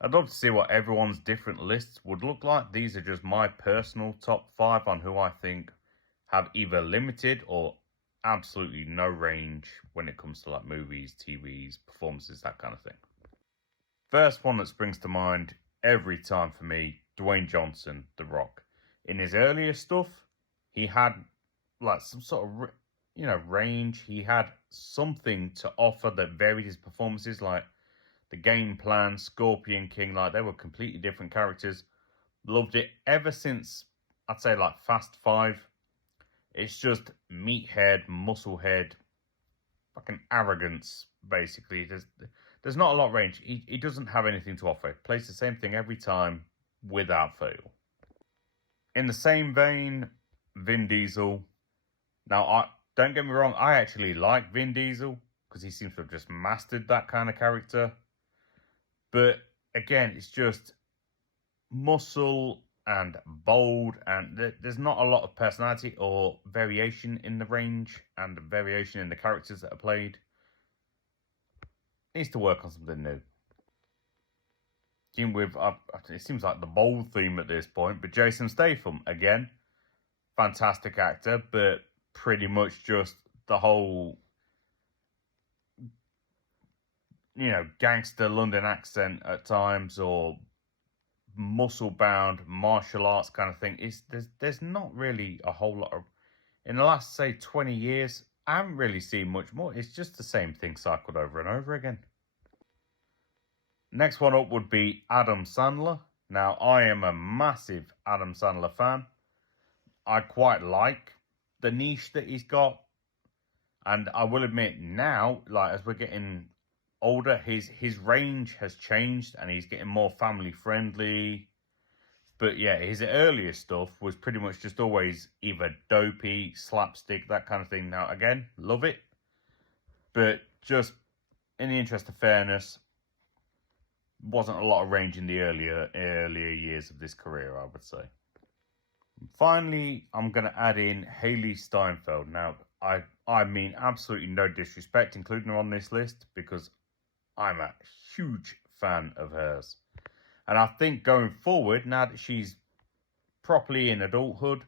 I'd love to see what everyone's different lists would look like. These are just my personal top five on who I think have either limited or absolutely no range when it comes to like movies, TVs, performances, that kind of thing. First one that springs to mind every time for me, Dwayne Johnson, The Rock. In his earlier stuff, he had like some sort of range. He had something to offer that varied his performances, like the Game Plan, Scorpion King. Like they were completely different characters. Loved it ever since I'd say like Fast Five. It's just meathead, musclehead, fucking arrogance. Basically, there's not a lot of range. He doesn't have anything to offer. He plays the same thing every time without fail. In the same vein, Vin Diesel. Now, I don't get me wrong. I actually like Vin Diesel because he seems to have just mastered that kind of character. But again, it's just muscle and bold, and there's not a lot of personality or variation in the range and variation in the characters that are played. Needs to work on something new. Team with it seems like the bold theme at this point, but Jason Statham again, fantastic actor, but pretty much just the whole gangster London accent at times, or muscle bound martial arts kind of thing. There's not really a whole lot of, in the last say 20 years, I haven't really seen much more. It's just the same thing cycled over and over again. Next one up would be Adam Sandler. Now, I am a massive Adam Sandler fan. I quite like the niche that he's got. And I will admit now, like as we're getting older, his range has changed and he's getting more family friendly. But yeah, his earlier stuff was pretty much just always either dopey, slapstick, that kind of thing. Now, again, love it. But just in the interest of fairness, wasn't a lot of range in the earlier years of this career, I would say. Finally, I'm going to add in Haley Steinfeld. Now, I mean absolutely no disrespect including her on this list because I'm a huge fan of hers. And I think going forward, now that she's properly in adulthood,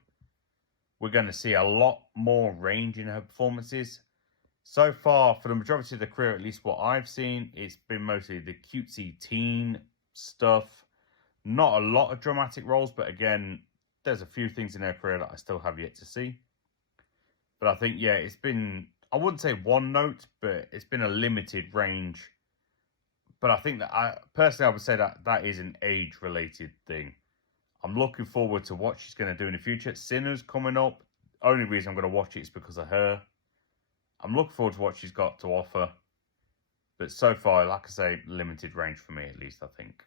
we're going to see a lot more range in her performances. So far, for the majority of the career, at least what I've seen, it's been mostly the cutesy teen stuff. Not a lot of dramatic roles, but again, there's a few things in her career that I still have yet to see. But I think, yeah, it's been, I wouldn't say one note, but it's been a limited range. But I think that I would say that that is an age-related thing. I'm looking forward to what she's going to do in the future. Sinners coming up. Only reason I'm going to watch it is because of her. I'm looking forward to what she's got to offer. But so far, like I say, limited range for me at least, I think.